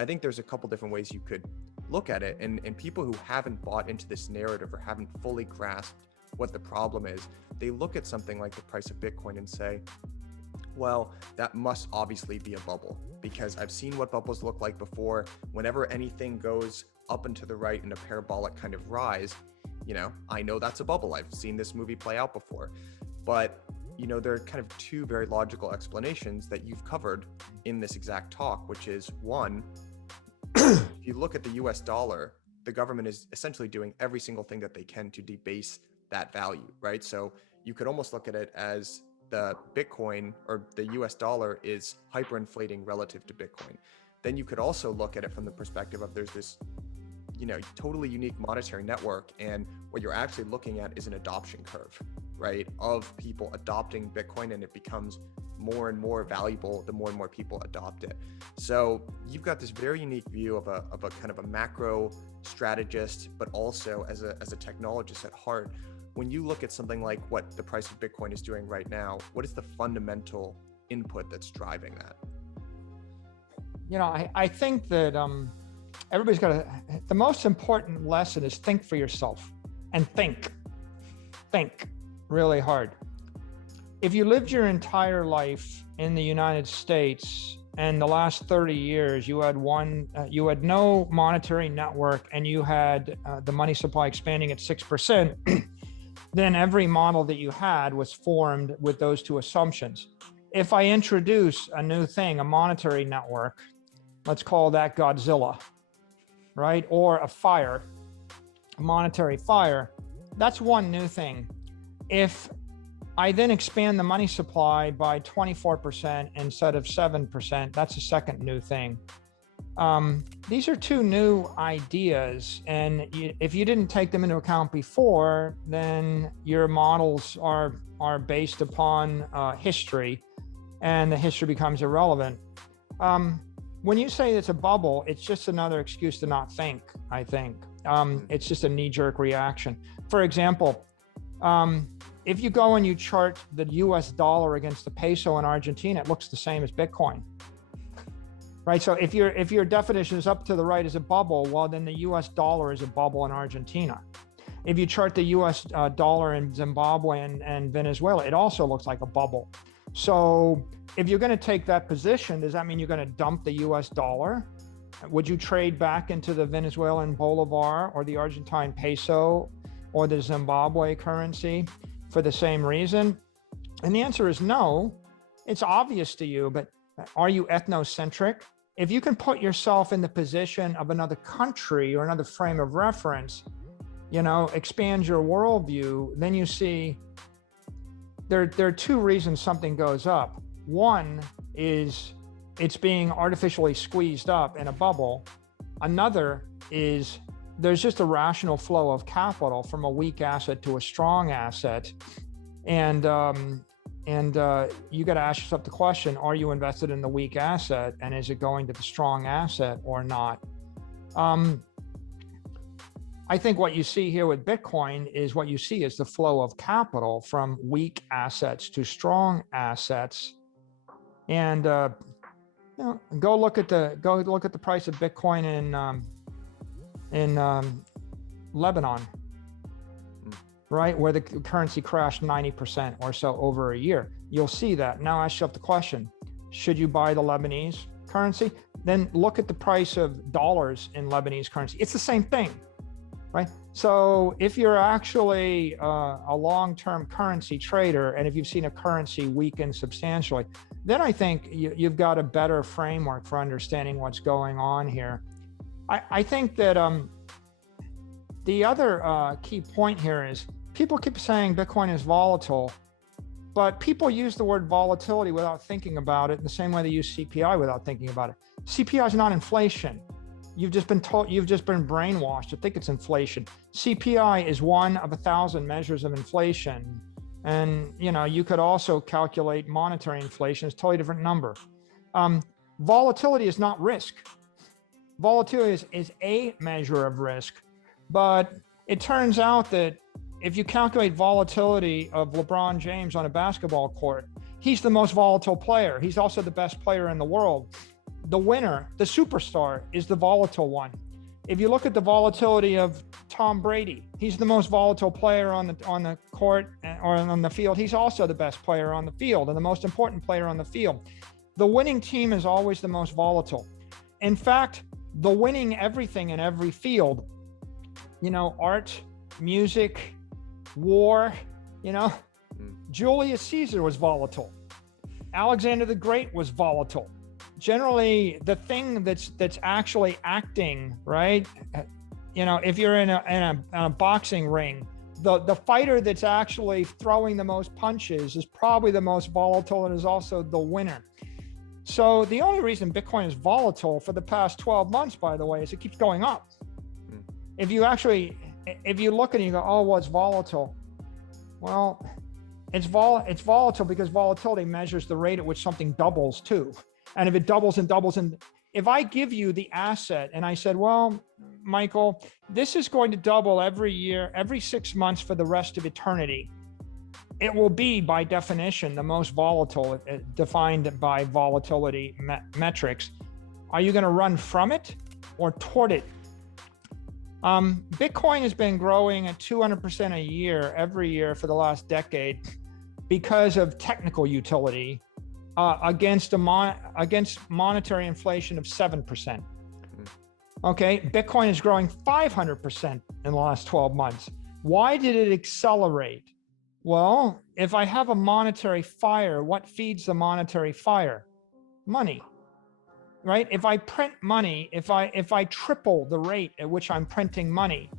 I think there's a couple different ways you could look at it. And people who haven't bought into this narrative or haven't fully grasped what the problem is, they look at something like the price of Bitcoin and say, well, that must obviously be a bubble, because I've seen what bubbles look like before. Whenever anything goes up and to the right in a parabolic kind of rise, I know that's a bubble. I've seen this movie play out before. But, there are kind of two very logical explanations that you've covered in this exact talk, which is one, if you look at the US dollar, the government is essentially doing every single thing that they can to debase that value, right? So you could almost look at it as the Bitcoin or the US dollar is hyperinflating relative to Bitcoin. Then you could also look at it from the perspective of there's this, totally unique monetary network. And what you're actually looking at is an adoption curve, right? Of people adopting Bitcoin, and it becomes more and more valuable the more and more people adopt it. So you've got this very unique view of a kind of a macro strategist, but also as a technologist at heart. When you look at something like what the price of Bitcoin is doing right now, what is the fundamental input that's driving that? I think that everybody's got the most important lesson is think for yourself and think really hard. If you lived your entire life in the United States and the last 30 years, you had no monetary network and you had the money supply expanding at 6%, then every model that you had was formed with those two assumptions. If I introduce a new thing, a monetary network, let's call that Godzilla, right? Or a monetary fire, that's one new thing. If I then expand the money supply by 24% instead of 7%, that's a second new thing. These are two new ideas, and if you didn't take them into account before, then your models are based upon history, and the history becomes irrelevant. When you say it's a bubble, it's just another excuse to not think, I think. It's just a knee-jerk reaction. For example, if you go and you chart the US dollar against the peso in Argentina, it looks the same as Bitcoin. Right, so if your definition is up to the right as a bubble, well, then the US dollar is a bubble in Argentina. If you chart the US dollar in Zimbabwe and Venezuela, it also looks like a bubble. So if you're going to take that position, does that mean you're going to dump the US dollar? Would you trade back into the Venezuelan bolivar or the Argentine peso or the Zimbabwe currency for the same reason? And the answer is no. It's obvious to you, but are you ethnocentric? If you can put yourself in the position of another country or another frame of reference, expand your worldview, then you see there are two reasons something goes up. One is it's being artificially squeezed up in a bubble. Another is there's just a rational flow of capital from a weak asset to a strong asset. And you got to ask yourself the question, are you invested in the weak asset, and is it going to the strong asset or not? I think what you see here with Bitcoin is what you see is the flow of capital from weak assets to strong assets. And go look at the price of Bitcoin in Lebanon, right, where the currency crashed 90% or so over a year. You'll see that. Now ask yourself the question, should you buy the Lebanese currency? Then look at the price of dollars in Lebanese currency. It's the same thing, right? So if you're actually a long-term currency trader, and if you've seen a currency weaken substantially, then I think you've got a better framework for understanding what's going on here. I think that the other key point here is people keep saying Bitcoin is volatile, but people use the word volatility without thinking about it in the same way they use CPI without thinking about it. CPI is not inflation. You've just been brainwashed to think it's inflation. CPI is one of 1,000 measures of inflation. And, you could also calculate monetary inflation. It's a totally different number. Volatility is not risk. Volatility is a measure of risk, but it turns out that if you calculate volatility of LeBron James on a basketball court, he's the most volatile player. He's also the best player in the world. the winner, the superstar, is the volatile one. If you look at the volatility of Tom Brady, he's the most volatile player on the court or on the field. He's also the best player on the field and the most important player on the field. The winning team is always the most volatile. In fact, the winning everything in every field, art, music, war, Julius Caesar was volatile. Alexander the Great was volatile. Generally, the thing that's actually acting, right? If you're in a boxing ring, the fighter that's actually throwing the most punches is probably the most volatile and is also the winner. So the only reason Bitcoin is volatile for the past 12 months, by the way, is it keeps going up. If you look and you go, oh, well, it's volatile. Well, it's volatile because volatility measures the rate at which something doubles too. And if it doubles and doubles, and if I give you the asset and I said, well, Michael, this is going to double every year, every 6 months for the rest of eternity, it will be by definition the most volatile, defined by volatility metrics. Are you going to run from it or toward it? Bitcoin has been growing at 200% a year every year for the last decade because of technical utility against monetary inflation of 7%. Okay, Bitcoin is growing 500% in the last 12 months. Why did it accelerate? Well, if I have a monetary fire, what feeds the monetary fire? Money, right? If I print money, if I triple the rate at which I'm printing money,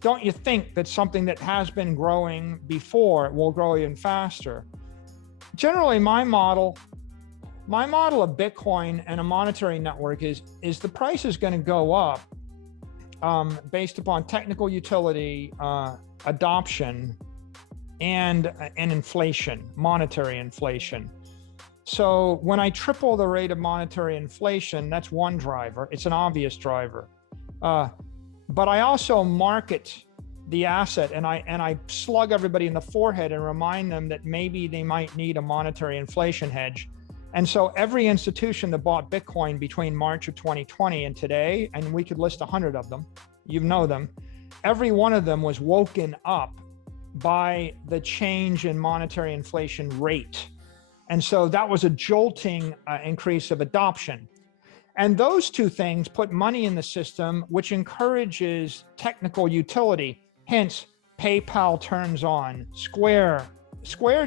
don't you think that something that has been growing before will grow even faster? Generally, my model of Bitcoin and a monetary network is the price is going to go up based upon technical utility, adoption, and inflation, monetary inflation. So when I triple the rate of monetary inflation, that's one driver. It's an obvious driver. But I also market the asset and I slug everybody in the forehead and remind them that maybe they might need a monetary inflation hedge. And so every institution that bought Bitcoin between March of 2020 and today, and we could list 100 of them, you know them, every one of them was woken up by the change in monetary inflation rate. And so that was a jolting increase of adoption. And those two things put money in the system, which encourages technical utility. Hence, PayPal turns on. Square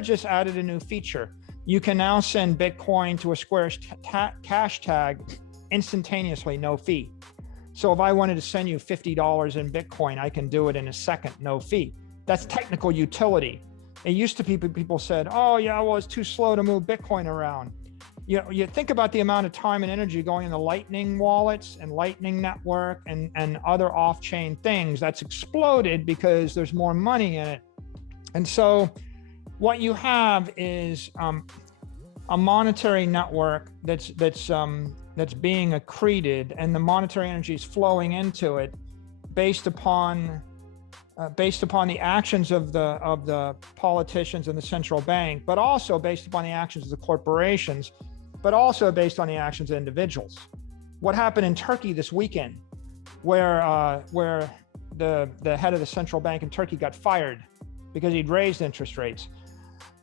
just added a new feature. You can now send Bitcoin to a Square cash tag instantaneously, no fee. So if I wanted to send you $50 in Bitcoin, I can do it in a second, no fee. That's technical utility. It used to be people said, oh yeah, well, it's too slow to move Bitcoin around. You think about the amount of time and energy going into Lightning wallets and Lightning Network and other off-chain things. That's exploded because there's more money in it. And so what you have is a monetary network that's being accreted, and the monetary energy is flowing into it based upon the actions of the politicians and the central bank, but also based upon the actions of the corporations, but also based on the actions of individuals. What happened in Turkey this weekend, where the head of the central bank in Turkey got fired because he'd raised interest rates.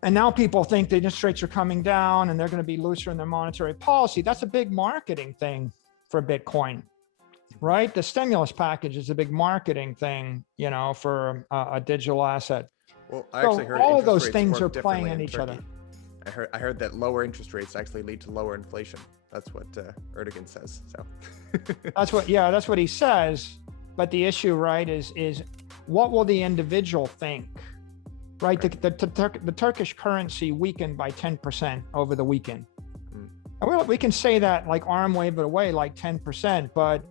And now people think the interest rates are coming down and they're going to be looser in their monetary policy. That's a big marketing thing for Bitcoin, right? The stimulus package is a big marketing thing, for a digital asset. Well, I actually heard all of those things are playing in each other. I heard that lower interest rates actually lead to lower inflation. That's what Erdogan says. So that's what he says. But the issue, right, is what will the individual think? Right, the Turkish currency weakened by 10% over the weekend. And we can say that like arm wave it away like 10%, but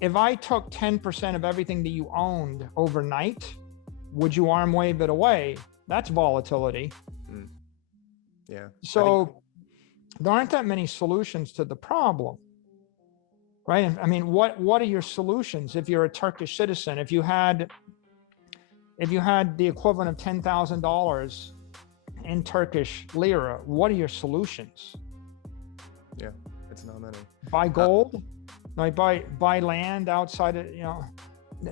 if I took 10% of everything that you owned overnight, would you arm wave it away? That's volatility. Yeah. So there aren't that many solutions to the problem, right? I mean, what are your solutions if you're a Turkish citizen? If you had the equivalent of $10,000 in Turkish lira, what are your solutions? Yeah. It's not many. Buy gold, like buy land outside of,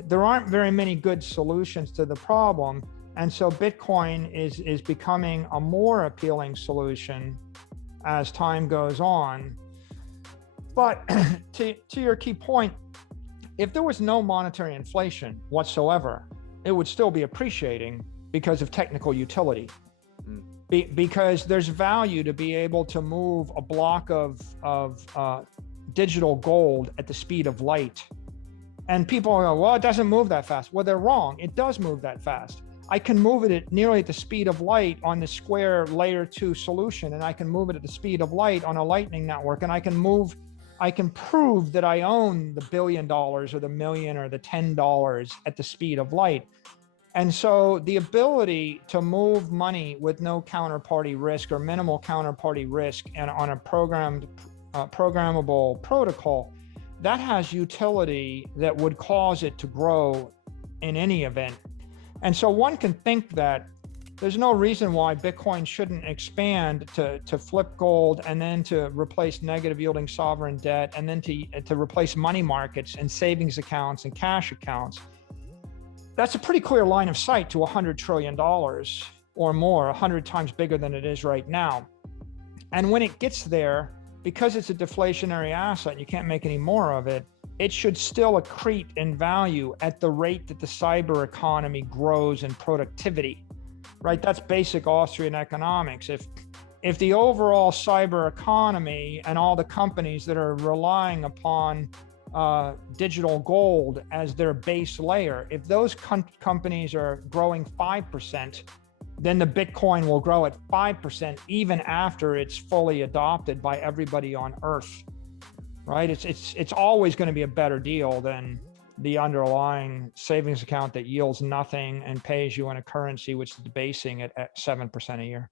there aren't very many good solutions to the problem. And so Bitcoin is becoming a more appealing solution as time goes on. But to your key point, if there was no monetary inflation whatsoever, it would still be appreciating because of technical utility. Because there's value to be able to move a block of digital gold at the speed of light. And people go, well, it doesn't move that fast. Well, they're wrong. It does move that fast. I can move it at nearly at the speed of light on the square layer 2 solution, and I can move it at the speed of light on a lightning network, and I can prove that I own the $1 billion or the million or the $10 at the speed of light. And so the ability to move money with no counterparty risk or minimal counterparty risk and on a programmable protocol, that has utility that would cause it to grow in any event. And so one can think that there's no reason why Bitcoin shouldn't expand to flip gold and then to replace negative yielding sovereign debt and then to replace money markets and savings accounts and cash accounts. That's a pretty clear line of sight to $100 trillion or more, 100 times bigger than it is right now. And when it gets there, because it's a deflationary asset, you can't make any more of it, it should still accrete in value at the rate that the cyber economy grows in productivity, right? That's basic Austrian economics. If the overall cyber economy and all the companies that are relying upon digital gold as their base layer, if those companies are growing 5%, then the Bitcoin will grow at 5% even after it's fully adopted by everybody on Earth, right? It's always going to be a better deal than the underlying savings account that yields nothing and pays you in a currency which is debasing it at 7% a year.